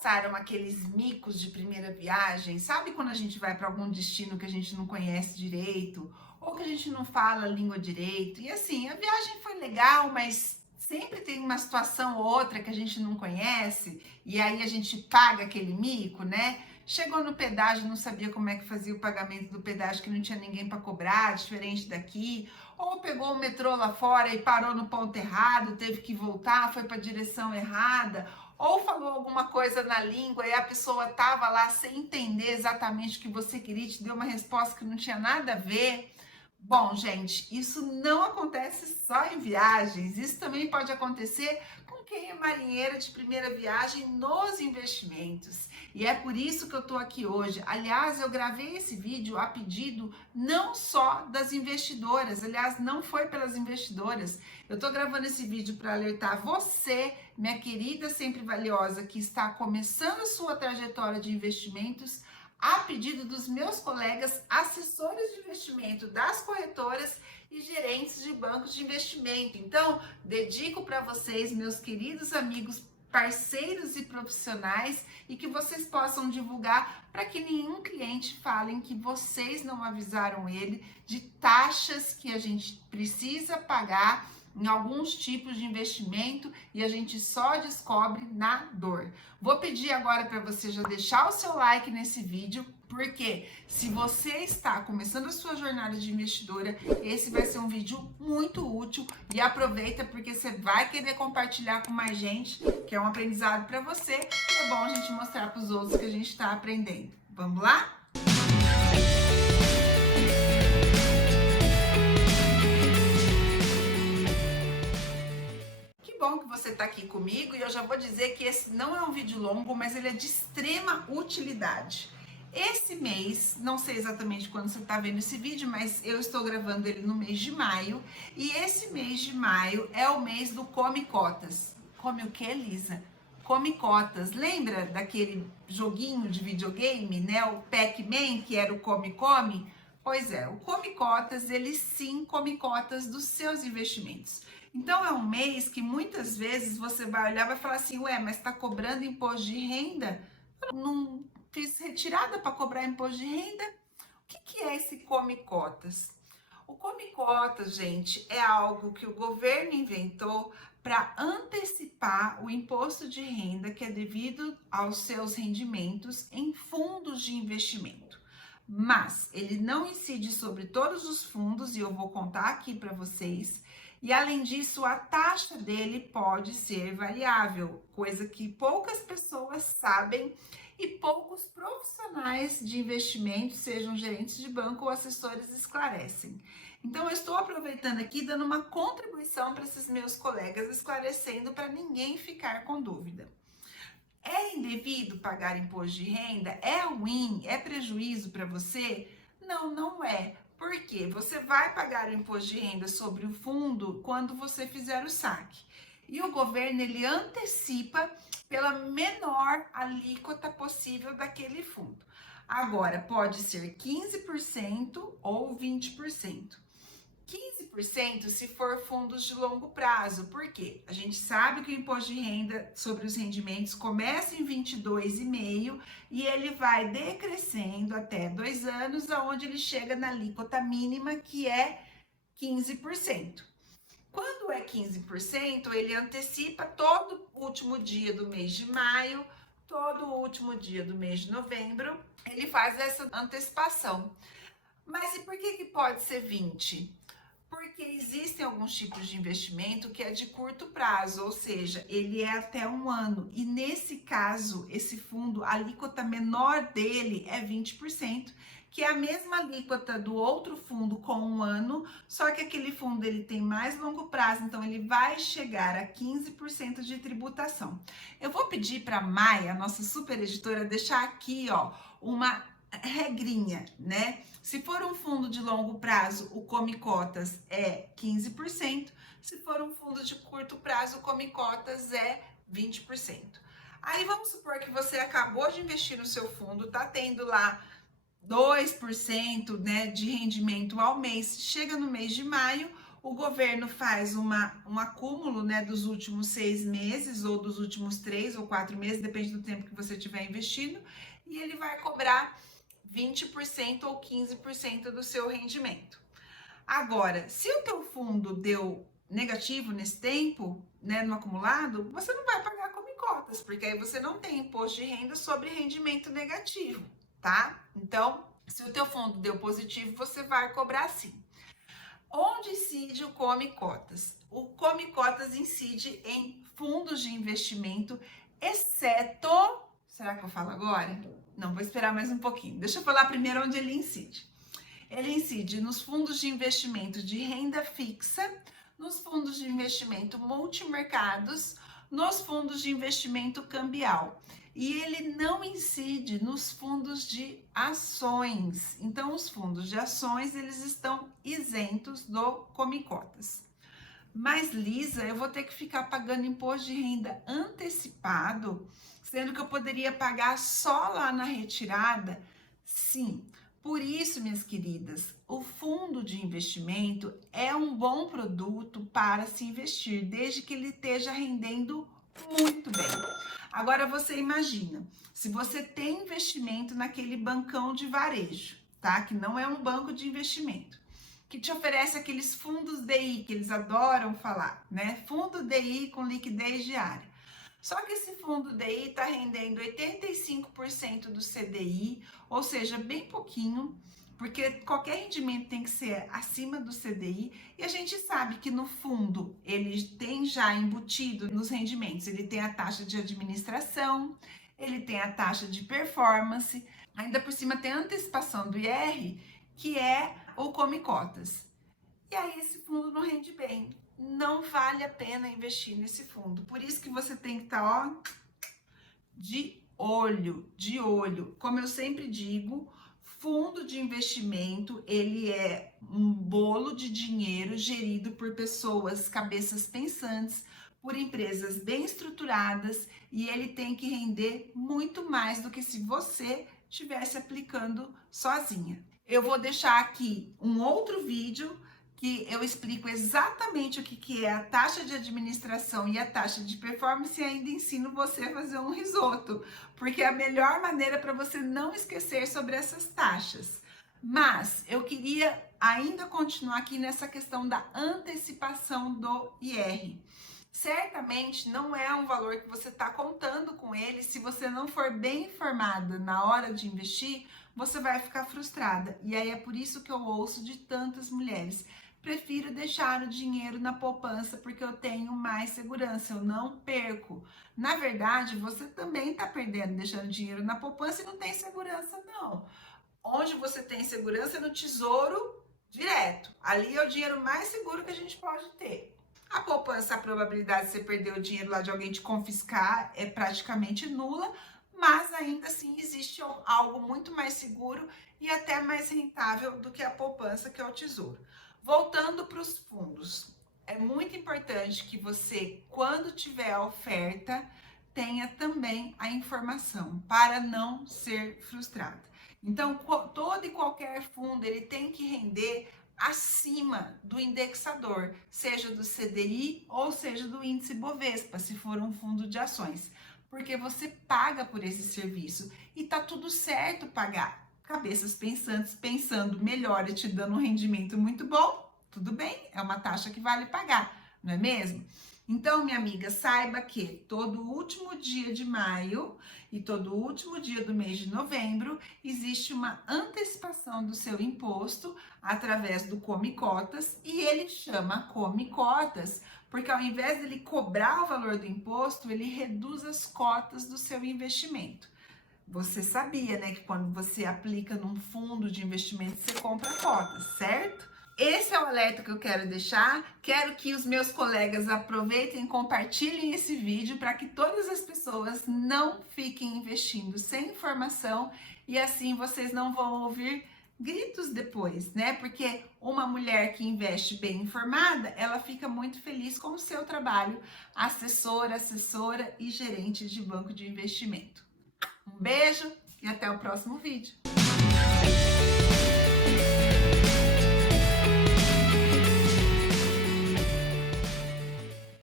passaram aqueles micos de primeira viagem? Sabe quando a gente vai para algum destino que a gente não conhece direito, ou que a gente não fala a língua direito? E assim, a viagem foi legal, mas sempre tem uma situação ou outra que a gente não conhece, e aí a gente paga aquele mico, né? Chegou no pedágio, não sabia como é que fazia o pagamento do pedágio, que não tinha ninguém para cobrar, diferente daqui. Ou pegou o metrô lá fora e parou no ponto errado, teve que voltar, foi para a direção errada. Ou falou alguma coisa na língua e a pessoa estava lá sem entender exatamente o que você queria, te deu uma resposta que não tinha nada a ver. Bom, gente, isso não acontece só em viagens, isso também pode acontecer com quem é marinheira de primeira viagem nos investimentos. E é por isso que eu tô aqui hoje. Aliás, eu gravei esse vídeo a pedido não só das investidoras, aliás, não foi pelas investidoras. Eu tô gravando esse vídeo para alertar você, minha querida sempre valiosa, que está começando a sua trajetória de investimentos, a pedido dos meus colegas assessores de investimento das corretoras e gerentes de bancos de investimento. Então, dedico para vocês, meus queridos amigos, parceiros e profissionais, e que vocês possam divulgar para que nenhum cliente fale que vocês não avisaram ele de taxas que a gente precisa pagar em alguns tipos de investimento e a gente só descobre na dor. Vou pedir agora para você já deixar o seu like nesse vídeo, porque se você está começando a sua jornada de investidora, esse vai ser um vídeo muito útil, e aproveita porque você vai querer compartilhar com mais gente, que é um aprendizado para você, e é bom a gente mostrar para os outros que a gente está aprendendo. Vamos lá? Bom que você está aqui comigo, e eu já vou dizer que esse não é um vídeo longo, mas ele é de extrema utilidade. Esse mês, não sei exatamente quando você está vendo esse vídeo, mas eu estou gravando ele no mês de maio, e esse mês de maio é o mês do Come Cotas. Come o que, Lisa? Come Cotas. Lembra daquele joguinho de videogame, né? O Pac-Man, que era o Come Come? Pois é, o Come Cotas, ele sim come cotas dos seus investimentos. Então é um mês que muitas vezes você vai olhar e vai falar assim, ué, mas está cobrando imposto de renda? Eu não fiz retirada para cobrar imposto de renda? O que é esse Come Cotas? O Come Cotas, gente, é algo que o governo inventou para antecipar o imposto de renda que é devido aos seus rendimentos em fundos de investimento. Mas ele não incide sobre todos os fundos, e eu vou contar aqui para vocês. E além disso, a taxa dele pode ser variável, coisa que poucas pessoas sabem e poucos profissionais de investimento, sejam gerentes de banco ou assessores, esclarecem. Então, eu estou aproveitando aqui, dando uma contribuição para esses meus colegas, esclarecendo para ninguém ficar com dúvida. É indevido pagar imposto de renda? É ruim? É prejuízo para você? Não, não é. Por quê? Você vai pagar o imposto de renda sobre o fundo quando você fizer o saque. E o governo, ele antecipa pela menor alíquota possível daquele fundo. Agora, pode ser 15% ou 20%. 15% se for fundos de longo prazo, porque a gente sabe que o imposto de renda sobre os rendimentos começa em 22,5 e ele vai decrescendo até 2 anos, aonde ele chega na alíquota mínima, que é 15%. Quando é 15%, ele antecipa todo o último dia do mês de maio, todo o último dia do mês de novembro, ele faz essa antecipação. Mas e por que pode ser 20%? Porque existem alguns tipos de investimento que é de curto prazo, ou seja, ele é até 1 ano. E nesse caso, esse fundo, a alíquota menor dele é 20%, que é a mesma alíquota do outro fundo com 1 ano, só que aquele fundo ele tem mais longo prazo, então ele vai chegar a 15% de tributação. Eu vou pedir para a Maia, nossa super editora, deixar aqui, ó, uma regrinha, né? Se for um fundo de longo prazo, o Come Cotas é 15%. Se for um fundo de curto prazo, o Come Cotas é 20%. Aí vamos supor que você acabou de investir no seu fundo, tá tendo lá 2%, né, de rendimento ao mês. Chega no mês de maio, O governo faz um acúmulo, né, dos últimos 6 meses, ou dos últimos 3 ou 4 meses, depende do tempo que você estiver investindo, e ele vai cobrar 20% ou 15% do seu rendimento. Agora, se o teu fundo deu negativo nesse tempo, né, no acumulado, você não vai pagar como cotas, porque aí você não tem imposto de renda sobre rendimento negativo, tá? Então, se o teu fundo deu positivo, você vai cobrar sim. Onde incide o Come Cotas? O Come Cotas incide em fundos de investimento, exceto... Será que eu falo agora? Não, vou esperar mais um pouquinho. Deixa eu falar primeiro onde ele incide. Ele incide nos fundos de investimento de renda fixa, nos fundos de investimento multimercados, nos fundos de investimento cambial. E ele não incide nos fundos de ações. Então, os fundos de ações, eles estão isentos do Come Cotas. Mas, Lisa, eu vou ter que ficar pagando imposto de renda antecipado, sendo que eu poderia pagar só lá na retirada? Sim. Por isso, minhas queridas, o fundo de investimento é um bom produto para se investir, desde que ele esteja rendendo muito bem. Agora você imagina, se você tem investimento naquele bancão de varejo, tá? Que não é um banco de investimento, que te oferece aqueles fundos DI que eles adoram falar, né? Fundo DI com liquidez diária. Só que esse fundo DI está rendendo 85% do CDI, ou seja, bem pouquinho, porque qualquer rendimento tem que ser acima do CDI, e a gente sabe que no fundo ele tem já embutido nos rendimentos, ele tem a taxa de administração, ele tem a taxa de performance, ainda por cima tem a antecipação do IR, que é o Come Cotas. E aí esse fundo não rende bem, não vale a pena investir nesse fundo. Por isso que você tem que estar, ó, de olho. Como eu sempre digo, fundo de investimento, ele é um bolo de dinheiro gerido por pessoas, cabeças pensantes, por empresas bem estruturadas, e ele tem que render muito mais do que se você estivesse aplicando sozinha. Eu vou deixar aqui um outro vídeo que eu explico exatamente o que é a taxa de administração e a taxa de performance, e ainda ensino você a fazer um risoto, porque é a melhor maneira para você não esquecer sobre essas taxas. Mas eu queria ainda continuar aqui nessa questão da antecipação do IR. Certamente não é um valor que você está contando com ele. Se você não for bem informada na hora de investir, você vai ficar frustrada. E aí é por isso que eu ouço de tantas mulheres: prefiro deixar o dinheiro na poupança porque eu tenho mais segurança, eu não perco. Na verdade, você também está perdendo deixando dinheiro na poupança e não tem segurança, não. Onde você tem segurança é no Tesouro Direto. Ali é o dinheiro mais seguro que a gente pode ter. A poupança, a probabilidade de você perder o dinheiro lá, de alguém te confiscar, é praticamente nula, mas ainda assim existe algo muito mais seguro e até mais rentável do que a poupança, que é o Tesouro. Voltando para os fundos, é muito importante que você, quando tiver a oferta, tenha também a informação para não ser frustrada. Então, todo e qualquer fundo, ele tem que render acima do indexador, seja do CDI ou seja do índice Bovespa, se for um fundo de ações, porque você paga por esse serviço e tá tudo certo pagar. Cabeças pensantes pensando melhor e te dando um rendimento muito bom, tudo bem, é uma taxa que vale pagar, não é mesmo? Então, minha amiga, saiba que todo último dia de maio e todo último dia do mês de novembro existe uma antecipação do seu imposto através do Come Cotas, e ele chama Come Cotas porque ao invés de ele cobrar o valor do imposto, ele reduz as cotas do seu investimento. Você sabia, né, que quando você aplica num fundo de investimento, você compra cotas, certo? Esse é o alerta que eu quero deixar. Quero que os meus colegas aproveitem e compartilhem esse vídeo para que todas as pessoas não fiquem investindo sem informação, e assim vocês não vão ouvir gritos depois, né? Porque uma mulher que investe bem informada, ela fica muito feliz com o seu trabalho, assessora e gerente de banco de investimento. Um beijo e até o próximo vídeo.